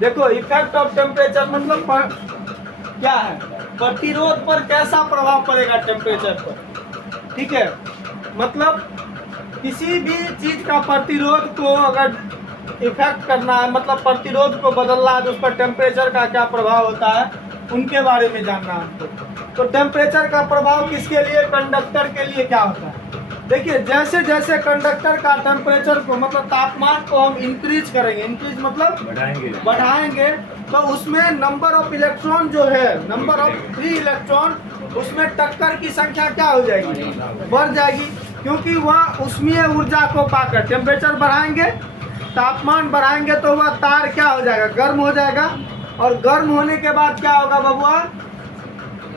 देखो effect of temperature मतलब क्या है, प्रतिरोध पर कैसा प्रभाव पड़ेगा टेम्परेचर पर। ठीक है, मतलब किसी भी चीज का प्रतिरोध को अगर इफेक्ट करना है, मतलब प्रतिरोध को बदलना है, तो उस पर टेम्परेचर का क्या प्रभाव होता है, उनके बारे में जानना है हमको। तो टेम्परेचर का प्रभाव किसके लिए, कंडक्टर के लिए क्या होता है। देखिए जैसे जैसे कंडक्टर का टेम्परेचर को मतलब तापमान को हम इंक्रीज करेंगे, इंक्रीज मतलब बढ़ाएंगे, तो उसमें नंबर ऑफ इलेक्ट्रॉन जो है, नंबर ऑफ फ्री इलेक्ट्रॉन, उसमें टक्कर की संख्या क्या हो जाएगी, बढ़ जाएगी, क्योंकि वह उष्मीय ऊर्जा को पाकर टेम्परेचर बढ़ाएंगे, तापमान बढ़ाएंगे, तो वह तार क्या हो जाएगा, गर्म हो जाएगा। और गर्म होने के बाद क्या होगा बबुआ,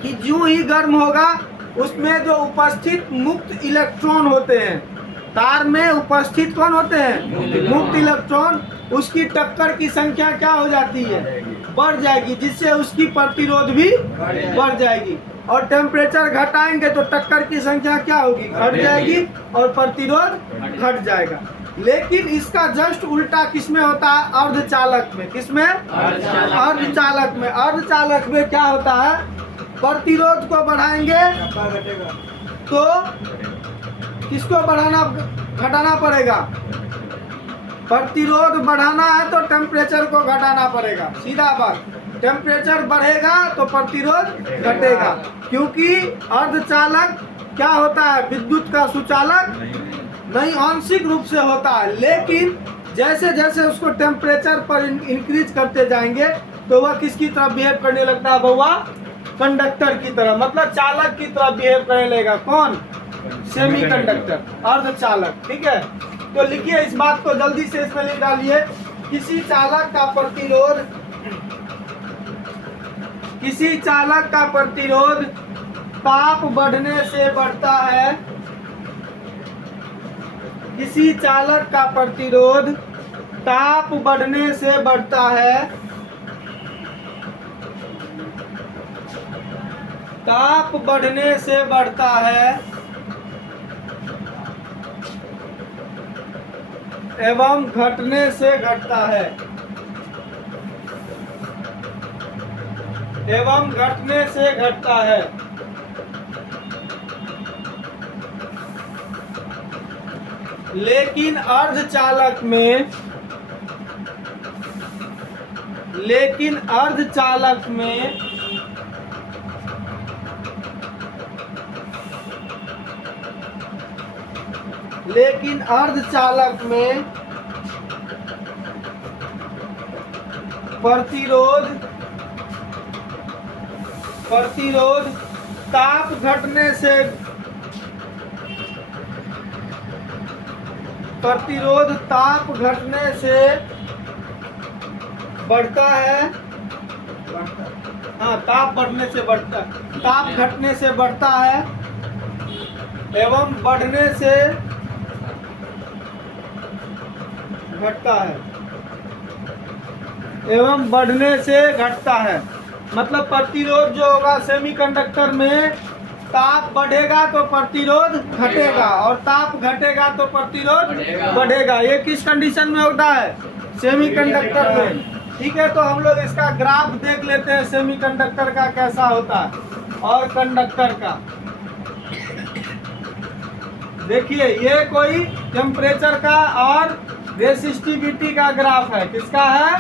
कि जो ही गर्म होगा उसमें जो उपस्थित मुक्त इलेक्ट्रॉन होते हैं, तार में उपस्थित कौन होते हैं, मुक्त इलेक्ट्रॉन, उसकी टक्कर की संख्या क्या हो जाती है, बढ़ जाएगी, जिससे उसकी प्रतिरोध भी बढ़ जाएगी। और टेम्परेचर घटाएंगे तो टक्कर की संख्या क्या होगी, घट जाएगी और प्रतिरोध घट जाएगा। लेकिन इसका जस्ट उल्टा किसमें होता है, अर्धचालक में। किसमें, अर्धचालक में। अर्धचालक में क्या होता है, प्रतिरोध को बढ़ाएंगे तो किसको बढ़ाना घटाना पड़ेगा, प्रतिरोध बढ़ाना है तो टेम्परेचर को घटाना पड़ेगा, सीधा बात। टेम्परेचर बढ़ेगा तो प्रतिरोध घटेगा, क्योंकि अर्धचालक क्या होता है, विद्युत का सुचालक नहीं, आंशिक रूप से होता है। लेकिन जैसे जैसे उसको टेम्परेचर पर इंक्रीज करते जाएंगे तो वह किसकी तरह बिहेव करने लगता है बउआ, कंडक्टर की तरह, मतलब चालक की तरह बिहेव करने लगेगा। कौन, सेमीकंडक्टर, अर्धचालक। ठीक है, तो लिखिए इस बात को जल्दी से इसमें लिख डालिए। किसी चालक का प्रतिरोध, किसी चालक का प्रतिरोध ताप बढ़ने से बढ़ता है, किसी चालक का प्रतिरोध ताप बढ़ने से बढ़ता है, ताप बढ़ने से बढ़ता है एवं घटने से घटता है, एवं घटने से घटता है। लेकिन अर्धचालक में, लेकिन अर्धचालक में लेकिन अर्धचालक में प्रतिरोध ताप घटने से, प्रतिरोध ताप घटने से बढ़ता है, हाँ ताप बढ़ने से बढ़ता, ताप घटने से बढ़ता है एवं बढ़ने से घटता है, एवं बढ़ने से घटता है। मतलब प्रतिरोध जो होगा सेमीकंडक्टर में, ताप बढ़ेगा तो प्रतिरोध घटेगा और ताप घटेगा तो प्रतिरोध बढ़ेगा। ये किस कंडीशन में होता है, सेमीकंडक्टर में। ठीक है, तो हम लोग इसका ग्राफ देख लेते हैं सेमीकंडक्टर का कैसा होता है और कंडक्टर का। देखिए ये कोई टेम्परेचर का और रेसिस्टिविटी का ग्राफ है। किसका है,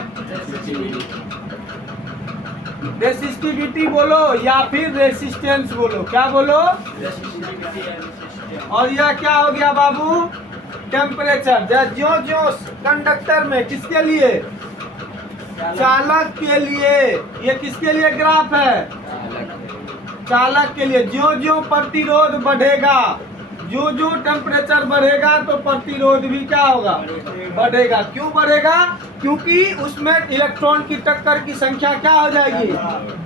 रेसिस्टिविटी बोलो या फिर रेसिस्टेंस बोलो, क्या बोलो, और यह क्या हो गया बाबू, टेम्परेचर। जो जो कंडक्टर में किसके लिए, चालक के लिए, ये किसके लिए ग्राफ है, चालक के लिए। जो जो प्रतिरोध बढ़ेगा, जो जो टेम्परेचर बढ़ेगा तो प्रतिरोध भी क्या होगा, बढ़ेगा। क्यों बढ़ेगा, क्योंकि उसमें इलेक्ट्रॉन की टक्कर की संख्या क्या हो जाएगी,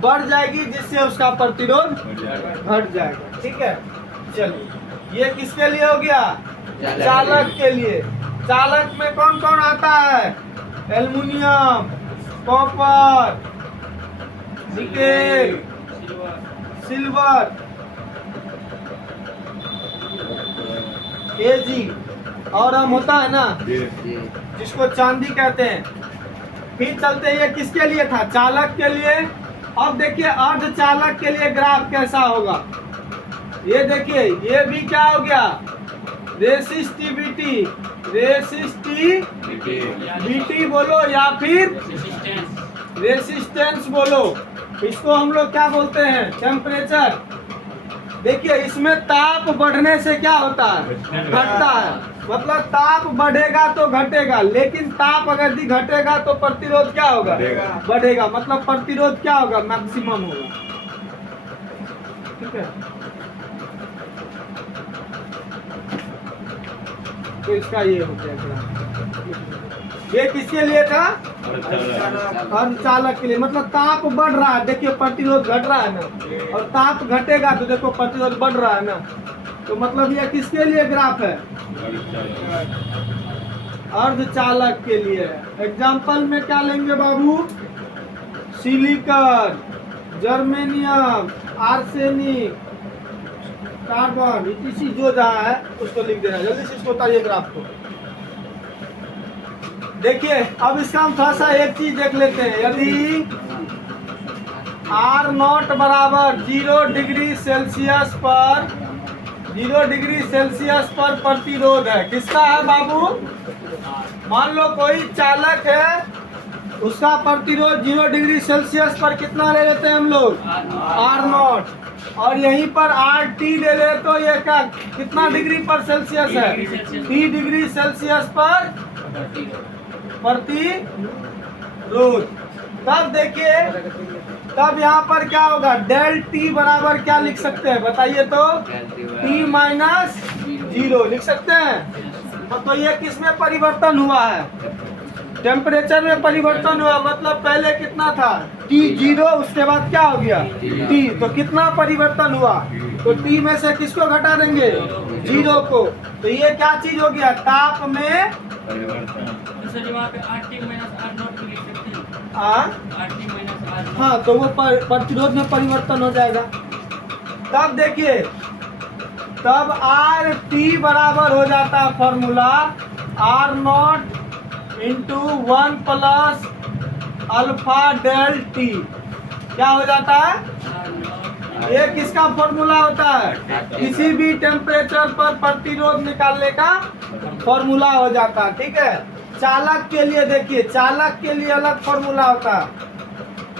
बढ़ जाएगी, जिससे उसका प्रतिरोध घट जाएगा। ठीक है, चलिए ये किसके लिए हो गया, चालक के लिए। चालक में कौन कौन आता है, एल्युमिनियम, कॉपर, निकेल, सिल्वर, एजी और हम होता है ना, जी। जिसको चांदी कहते हैं। फिर चलते हैं, ये किसके लिए था? चालक के लिए। अब देखिए अर्ध चालक के लिए ग्राफ कैसा होगा। ये देखिए, ये भी क्या हो गया? रेसिस्टिविटी, रेसिस्टिविटी बोलो या फिर रेसिस्टेंस बोलो। इसको हम लोग क्या बोलते हैं? टेम्परेचर। देखिए इसमें ताप बढ़ने से क्या होता है? घटता है। मतलब ताप बढ़ेगा तो घटेगा, लेकिन ताप अगर यदि घटेगा तो प्रतिरोध क्या होगा? बढ़ेगा। मतलब प्रतिरोध क्या होगा? मैक्सिमम होगा। ठीक है, तो इसका ये हो गया। ये किसके लिए था? अर्धचालक के लिए। मतलब ताप बढ़ रहा है, देखिए प्रतिरोध घट रहा है ना, और ताप घटेगा तो देखो प्रतिरोध बढ़ रहा है ना। तो मतलब ये किसके लिए ग्राफ है? अर्धचालक के लिए। एग्जाम्पल में क्या लेंगे बाबू? सिलिकॉन, जर्मेनियम, आर्सेनिक, कार्बन, इसी जो जहाँ है उसको लिख देना। जल्दी से इसको उतारिए ग्राफ को। देखिए अब इसका हम थोड़ा सा एक चीज देख लेते हैं। यदि R0 बराबर 0 डिग्री सेल्सियस पर, 0 डिग्री सेल्सियस पर प्रतिरोध है, किसका है बाबू? मान लो कोई चालक है, उसका प्रतिरोध 0 डिग्री सेल्सियस पर कितना ले लेते हैं हम लोग? R0। और यहीं पर RT ले ले तो ये क्या, कितना डिग्री पर सेल्सियस है? T डिग्री सेल्सियस पर प्रतिरोध। तब देखिए, तब यहाँ पर क्या होगा? डेल T बराबर क्या लिख सकते हैं बताइए तो? T माइनस 0 लिख सकते हैं। तो ये किसमें परिवर्तन हुआ है? टेम्परेचर में परिवर्तन हुआ। मतलब पहले कितना था? T0, उसके बाद क्या हो गया? T। तो कितना परिवर्तन हुआ? तो T में से किसको घटा देंगे? 0 को। तो ये क्या चीज हो गया? ताप में हाँ, तो वो प्रतिरोध में परिवर्तन हो जाएगा। तब देखिए, तब RT बराबर हो जाता है formula R0 into 1 plus alpha del T। क्या हो जाता है? ये किसका फॉर्मूला होता है? किसी भी टेम्परेचर पर प्रतिरोध निकालने का फॉर्मूला हो जाता है। ठीक है। चालक के लिए देखिए, चालक के लिए अलग फॉर्मूला होता है।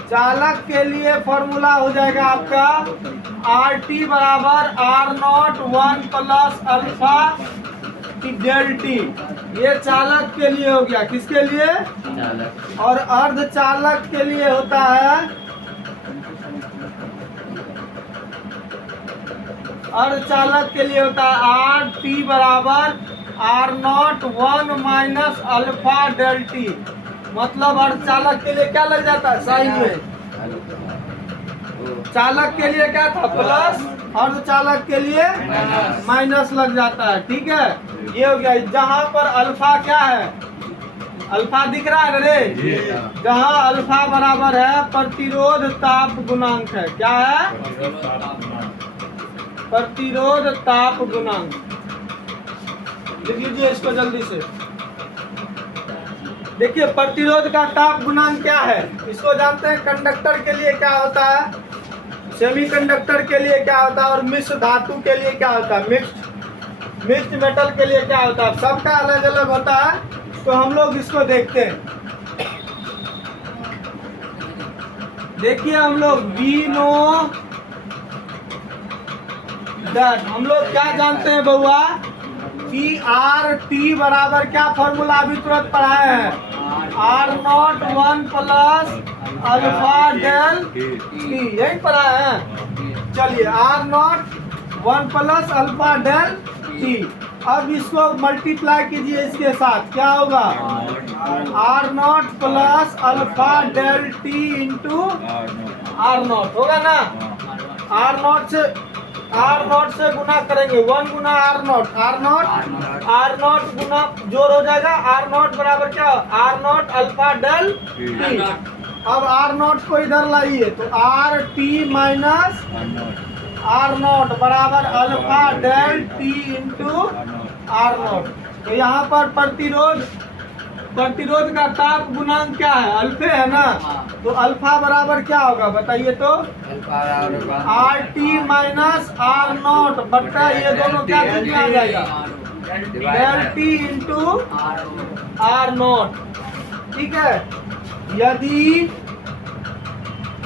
चालक के लिए फॉर्मूला हो जाएगा आपका RT बराबर R0 1 plus alpha del T। ये चालक के लिए हो गया। किसके लिए? चालक। और अर्धचालक के लिए होता है, अर्धचालक के लिए होता है RT बराबर R0 1 minus alpha del T। मतलब अर्धचालक के लिए क्या लग जाता है? साइन में। चालक के लिए क्या था? प्लस, अर्धचालक के लिए माइनस लग जाता है। ठीक है, ये हो गया। जहाँ पर अल्फा क्या है? अल्फा दिख रहा है रे? जहाँ अल्फा बराबर है प्रतिरोध ताप गुणांक है। क्या है? प्रतिरोध ताप गुणांक। लिख लीजिए इसको जल्दी से। देखिए प्रतिरोध का ताप गुणांक क्या है? इसको जानते हैं। कंडक्टर के लिए क्या होता है? सेमीकंडक्टर के लिए क्या होता है? और मिश्र धातु के लिए क्या होता है? मिक्स्ड मेटल के लिए क्या होता है? सबका अलग अलग होता है। तो हम लोग इसको देखते हैं। देखिए हम लोग वी नो दैट, हम लोग क्या जानते हैं बउआ? कि RT बराबर क्या फॉर्मूला अभी तुरंत पढ़ाए हैं? R0 1 plus alpha del T, यही पढ़ाए हैं। चलिए R0 1 plus alpha del T। अब इसको मल्टीप्लाई कीजिए इसके साथ, क्या होगा? R0 plus alpha del T into R0 होगा ना? R0 से गुना करेंगे, 1 गुना R0 गुना जोड़ हो जाएगा। R0 बराबर क्या? R0 alpha del T। अब R0 को इधर लाइए तो RT माइनस R0 बराबर alpha del T into R0। तो यहाँ पर प्रतिरोध का ताप गुणांक क्या है? अल्फे है ना। तो अल्फा बराबर क्या होगा बताइए तो? R T minus R naught बट्टा ये दोनों क्या चीज में आ जाएगा? Del T into R naught. ठीक है। यदि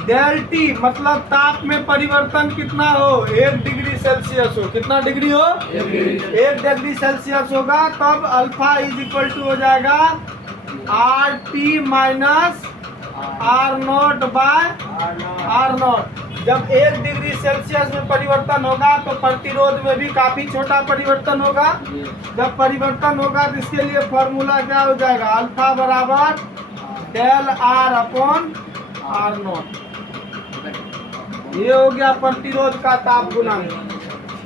डेल टी मतलब ताप में परिवर्तन कितना हो? 1 डिग्री सेल्सियस हो। कितना डिग्री हो? 1 डिग्री सेल्सियस होगा, तब अल्फा इज इक्वल टू हो जाएगा R T minus R naught by R naught. जब 1 डिग्री सेल्सियस में परिवर्तन होगा तो प्रतिरोध में भी काफी छोटा परिवर्तन होगा। जब परिवर्तन होगा तो इसके लिए फॉर्मूला क्या हो जाएगा? अल्फा बराबर del R upon R naught. ये हो गया प्रतिरोध का ताप गुणांक।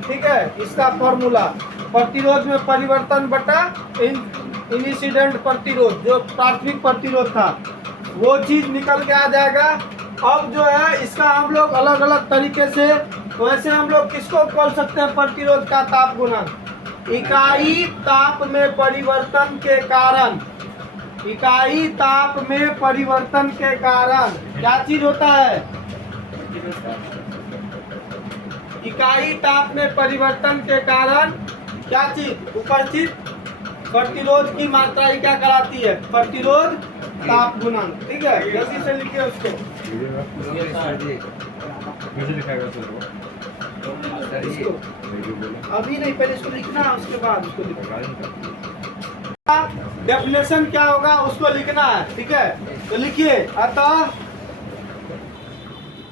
ठीक है। इसका फॉर्मूला प्रतिरोध में परिवर्तन बटा इंसिडेंट प्रतिरोध, जो प्राथमिक प्रतिरोध था वो चीज निकल के आ जाएगा। अब जो है इसका हम लोग अलग अलग तरीके से, तो ऐसे हम लोग किसको बोल सकते हैं प्रतिरोध का ताप गुणांक? इकाई ताप में परिवर्तन के कारण, इकाई ताप में परिवर्तन के कारण क्या चीज होता है? इकाई ताप में परिवर्तन के कारण क्या चीज उपस्थित प्रतिरोध की मात्रा ही क्या कराती है? प्रतिरोध ताप गुणांक। ठीक है। जल्दी से लिखिए उसको। अभी नहीं, पहले इसको लिखना, उसके बाद उसको लिखना। डेफिनेशन क्या होगा उसको लिखना है। ठीक है। तो लिखिए,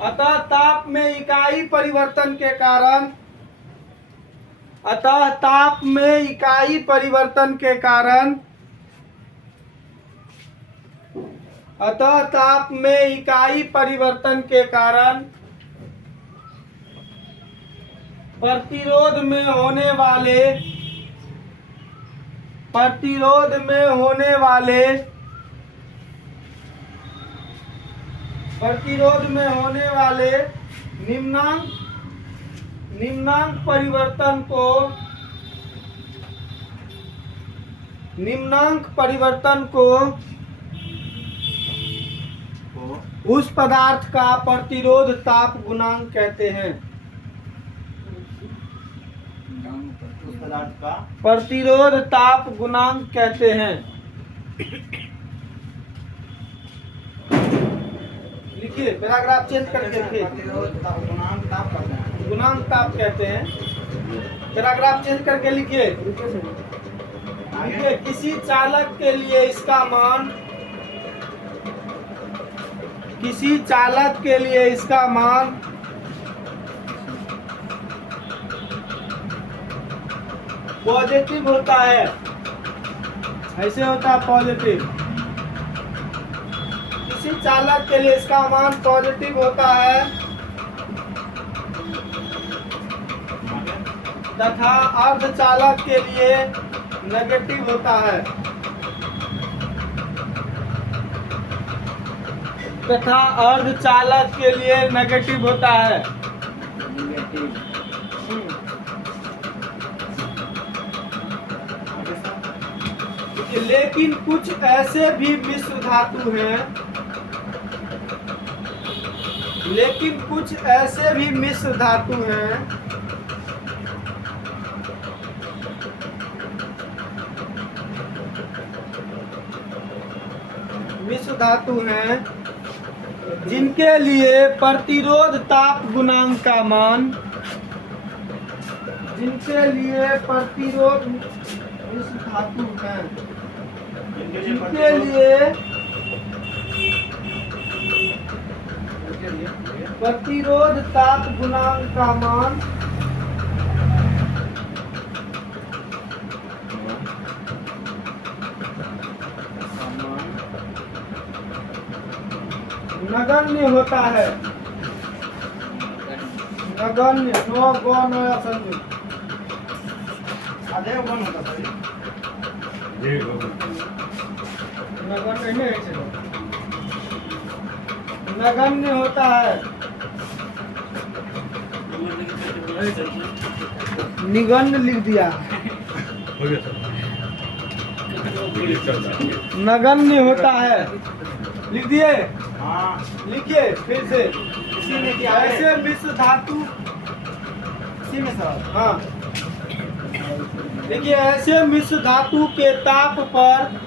अतः ताप में इकाई परिवर्तन के कारण, अतः ताप में इकाई परिवर्तन के कारण, अतः ताप में इकाई परिवर्तन के कारण प्रतिरोध में होने वाले, प्रतिरोध में होने वाले, प्रतिरोध में होने वाले निम्नांक परिवर्तन को, निम्नांक परिवर्तन को उस पदार्थ का प्रतिरोध ताप गुणांक कहते हैं। उस पदार्थ का प्रतिरोध ताप गुणांक कहते हैं। लिखिए, पैराग्राफ चेंज करके लिखिए। गुणांक ताप कहते हैं। पैराग्राफ चेंज करके लिखिए। लिखिए, किसी चालक के लिए इसका मान, किसी चालक के लिए इसका मान पॉजिटिव होता है। ऐसे होता है पॉजिटिव। किसी चालक के लिए इसका मान पॉजिटिव होता है तथा अर्धचालक के लिए नेगेटिव होता है, तथा अर्धचालक के लिए नेगेटिव होता है। लेकिन कुछ ऐसे भी मिश्र धातु हैं, लेकिन कुछ ऐसे भी मिश्र धातु हैं जिनके लिए प्रतिरोध ताप गुणांक का मान, जिनके लिए प्रतिरोध मिश्र धातु हैं, जिनके लिए प्रतिरोध ताप गुणांक का मान नगण्य होता है। नगण्य, नो गो नो संयुक्त आधे गण होता है। नगण्य नहीं, नगण्य होता है। निगण्य लिख दिया। नगण्य होता है। लिख दिए? हाँ। लिखिए फिर से। इसी में क्या है? ऐसे मिश्र धातु, इसी में सर। हाँ देखिए, ऐसे मिश्र धातु के ताप पर,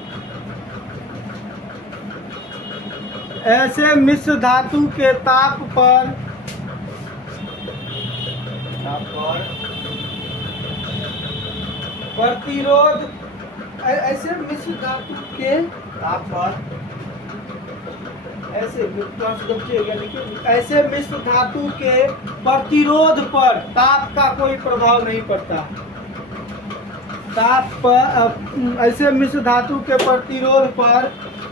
ऐसे मिश्र धातु के ताप पर प्रतिरोध, ऐसे मिश्र धातु के ताप पर, ऐसे मिश्र धातु के प्रतिरोध पर ताप का कोई प्रभाव नहीं पड़ता। ताप पर, ऐसे मिश्र धातु के प्रतिरोध पर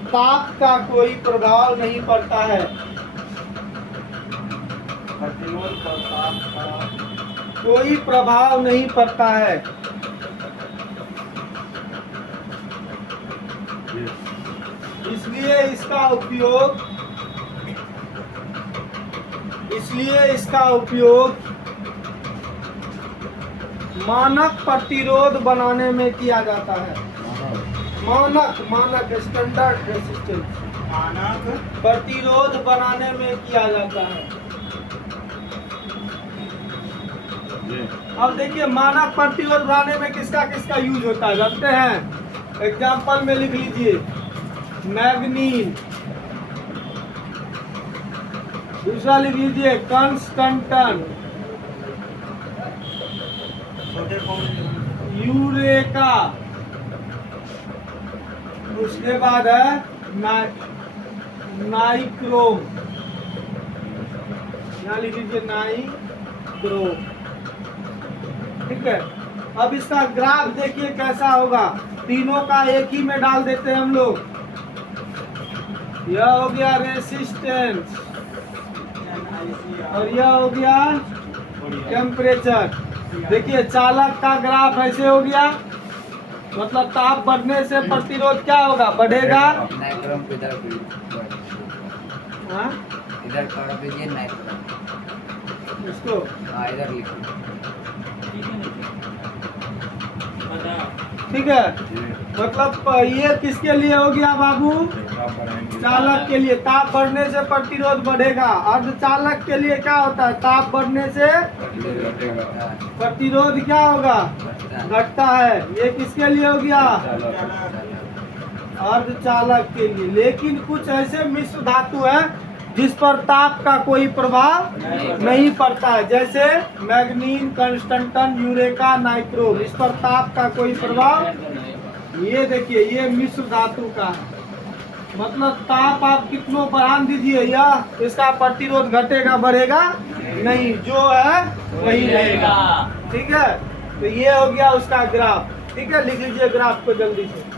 ताप का कोई प्रभाव नहीं पड़ता है। प्रतिरोध पर ताप का कोई प्रभाव नहीं पड़ता है। इसलिए इसका उपयोग मानक प्रतिरोध बनाने में किया जाता है। मानक स्टैंडर्ड रेजिस्टेंस, मानक प्रतिरोध बनाने में किया जाता है। अब देखिए, मानक प्रतिरोध बनाने में किसका किसका यूज होता है जानते हैं? एग्जाम्पल में लिख लीजिए, मैग्नीन। दूसरा लिख लीजिए कंस्टंटन, छोटे फॉर्म यूरेका। उसके बाद है नाइक्रोम, यहाँ लिख लीजिए नाइक्रोम। ठीक है, अब इसका ग्राफ देखिए कैसा होगा। तीनों का एक ही में डाल देते हैं हम लोग। यह हो गया रेसिस्टेंस और यह हो गया टेम्परेचर। देखिए, चालक का ग्राफ ऐसे हो गया, मतलब ताप बढ़ने से प्रतिरोध क्या होगा? बढ़ेगा। नाइक्रोम पे इधर हाँ? इधर कर दीजिए नाइक्रोम। इसको हाँ इधर लिखो। ठीक है, मतलब ये किसके लिए हो गया बाबू? चालक के लिए। ताप बढ़ने से प्रतिरोध बढ़ेगा। अर्धचालक के लिए क्या होता है? ताप बढ़ने से प्रतिरोध क्या होगा? घटता है। ये किसके लिए हो गया? अर्धचालक के लिए। लेकिन कुछ ऐसे मिश्र धातु है जिस पर ताप का कोई प्रभाव नहीं पड़ता है, जैसे मैग्नीन, कंस्टंटन, यूरेका, नाइक्रोम। इस पर ताप का कोई प्रभाव, ये देखिए, ये मिश्र धातु का है। मतलब ताप आप कितनों बढ़ा दीजिए, यह इसका प्रतिरोध घटेगा बढ़ेगा नहीं, जो है वही रहेगा। ठीक है, तो ये हो गया उसका ग्राफ। ठीक है, लिख लीजिए ग्राफ को जल्दी से।